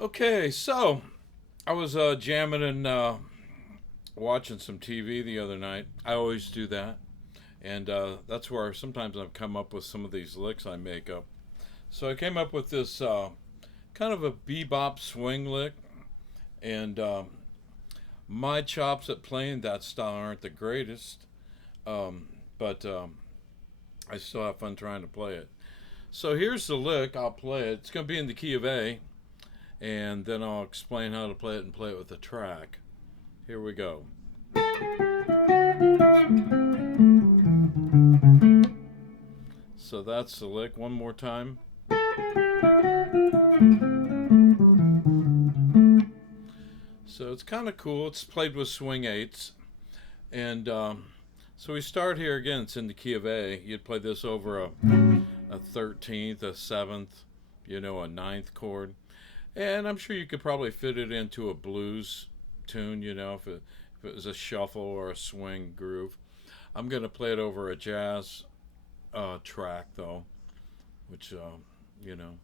Okay, so I was jamming and watching some TV the other night. I always do that, and that's where sometimes I've come up with some of these licks I make up. So I came up with this kind of a bebop swing lick, and my chops at playing that style aren't the greatest, but I still have fun trying to play it. So here's the lick. I'll play it. It's going to be in the key of A, and then I'll explain how to play it and play it with a track. Here we go. So that's the lick. One more time. So it's kind of cool. It's played with swing eights. And so we start here again. It's in the key of A. You'd play this over a 13th, a 7th, a ninth chord. And I'm sure you could probably fit it into a blues tune, if it was a shuffle or a swing groove. I'm going to play it over a jazz track, though, which, you know.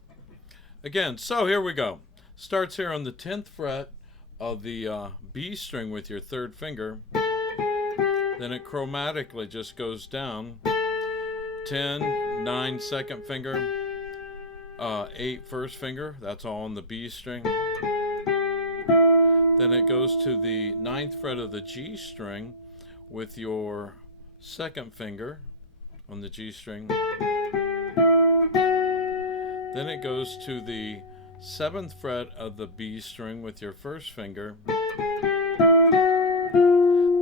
Again, so here we go. Starts here on the 10th fret of the B string with your third finger. Then it chromatically just goes down. 10, 9 second finger, 8 first finger. That's all on the B string. Then it goes to the ninth fret of the G string with your second finger on the G string. Then it goes to the 7th fret of the B string with your first finger.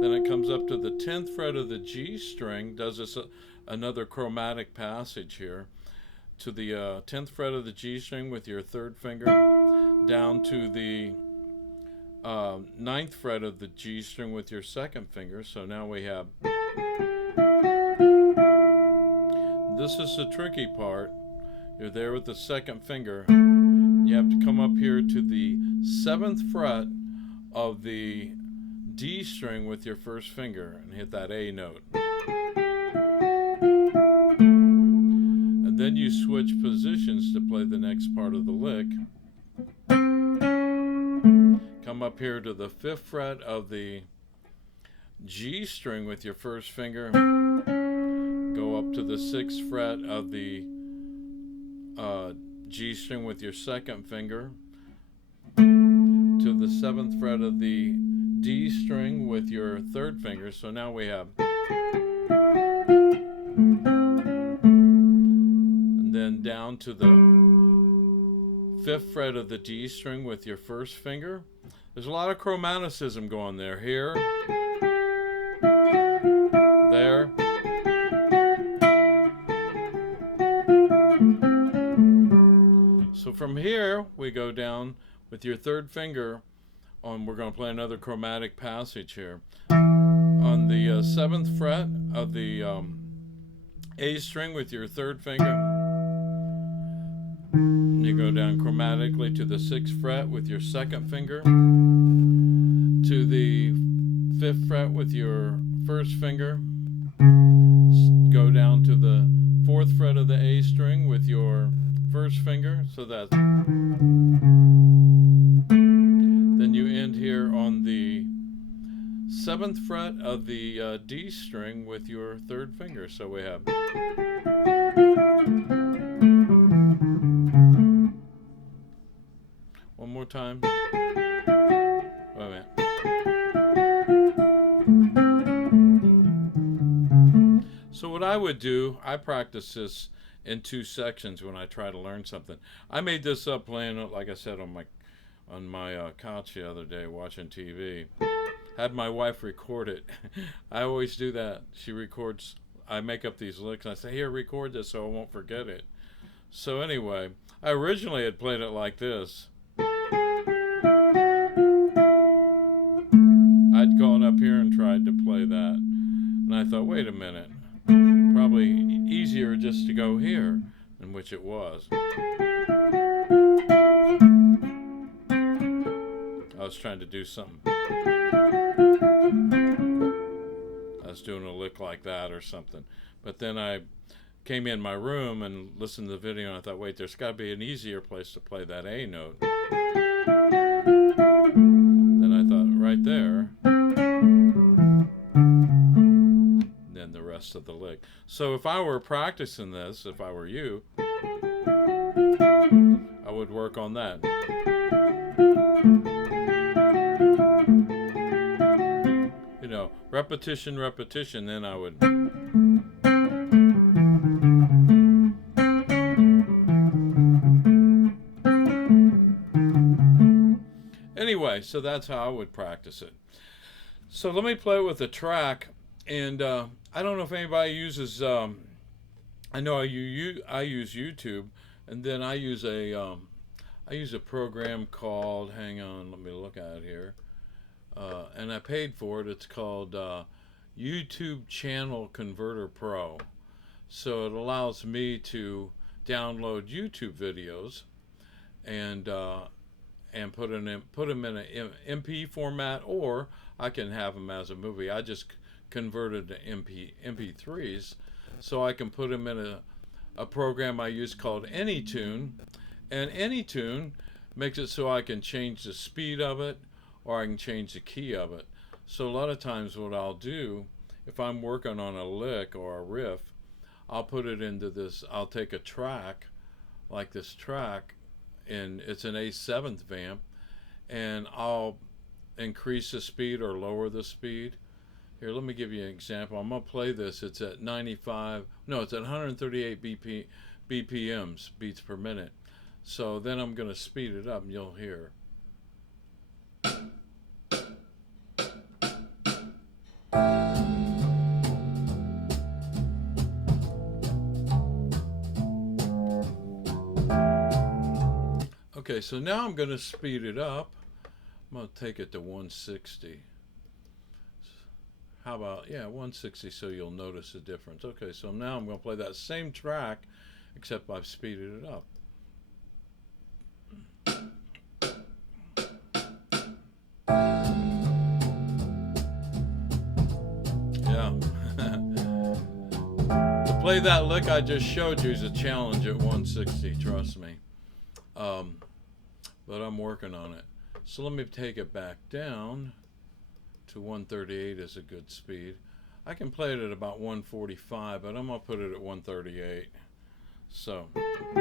Then it comes up to the 10th fret of the G string, does this another chromatic passage here, to the 10th fret of the G string with your third finger, down to the 9th fret of the G string with your second finger. So now we have, this is the tricky part. You're there with the second finger. You have to come up here to the 7th fret of the D string with your first finger and hit that A note. And then you switch positions to play the next part of the lick. Come up here to the 5th fret of the G string with your first finger. Go up to the 6th fret of the G string with your second finger. To the 7th fret of the D string with your third finger. So now we have, and then down to the 5th fret of the D string with your first finger. There's a lot of chromaticism going there. Here, there, so from here we go down with your third finger on, we're going to play another chromatic passage here. On the 7th fret of the A string with your third finger, you go down chromatically to the 6th fret with your second finger, to the 5th fret with your first finger, go down to the 4th fret of the A string with your first finger, so that's, then you end here on the 7th fret of the D string with your third finger. So we have, one more time. Wait a minute. So what I would do, I practice this in 2 sections when I try to learn something. I made this up playing, like I said, on my couch the other day watching TV. Had my wife record it. I always do that. She records. I make up these licks. And I say, here, record this so I won't forget it. So anyway, I originally had played it like this. I'd gone up here and tried to play that. And I thought, wait a minute. Probably easier just to go here, in which it was. I was trying to do something. I was doing a lick like that or something. But then I came in my room and listened to the video, and I thought, wait, there's got to be an easier place to play that A note. right there. And then the rest of the lick. So if I were practicing this, if I were you, I would work on that. You know, repetition, repetition, then I would. Anyway, so that's how I would practice it. So let me play with the track, and I don't know if anybody uses. I know I use YouTube, and then I use a program called. Hang on, let me look at it here. And I paid for it. It's called YouTube Channel Converter Pro. So it allows me to download YouTube videos and put them in an MP format, or I can have them as a movie. I just converted to MP3s, so I can put them in a program I use called AnyTune, and AnyTune makes it so I can change the speed of it, or I can change the key of it. So a lot of times what I'll do, if I'm working on a lick or a riff, I'll put it into this. I'll take a track like this track, and it's an A7th vamp, and I'll increase the speed or lower the speed. Here, let me give you an example. I'm going to play this. It's at 138 BPMs, beats per minute. So then I'm going to speed it up, and you'll hear. Okay, so now I'm going to speed it up. I'm going to take it to 160. How about, 160, so you'll notice the difference. Okay, so now I'm going to play that same track, except I've speeded it up. Yeah. To play that lick I just showed you is a challenge at 160, trust me. But I'm working on it. So let me take it back down to 138 is a good speed. I can play it at about 145, but I'm going to put it at 138. So let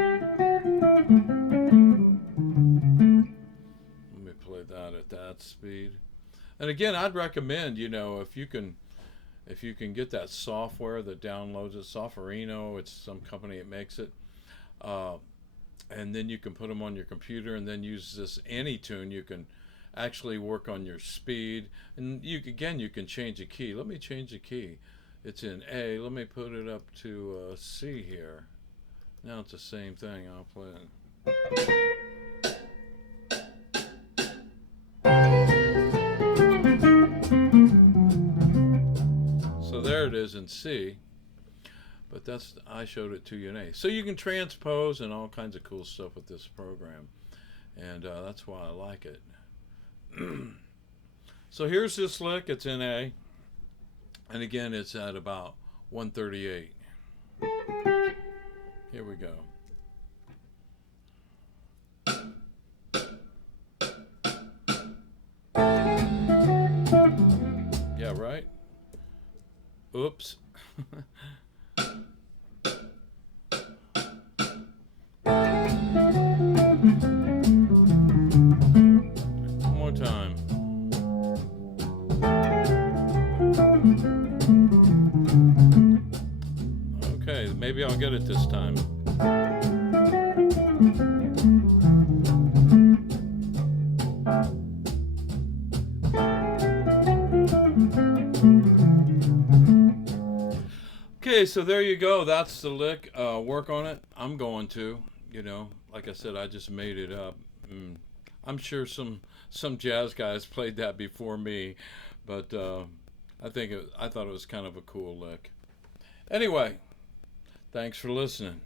me play that at that speed. And again, I'd recommend, if you can get that software that downloads it, Sofferino, it's some company that makes it, and then you can put them on your computer, and then use this AnyTune. You can actually work on your speed, and you can change the key. Let me change the key. It's in A. Let me put it up to C here. Now it's the same thing. I'll play it. So there it is in C. But I showed it to you in A. So you can transpose and all kinds of cool stuff with this program. And that's why I like it. So here's this lick. It's in A. And again, it's at about 138. Here we go. Yeah, right? Oops. One more time. Okay, maybe I'll get it this time. Okay, so there you go. That's the lick. Work on it. I'm going to. Like I said, I just made it up. I'm sure some jazz guys played that before me, but I thought it was kind of a cool lick. Anyway, thanks for listening.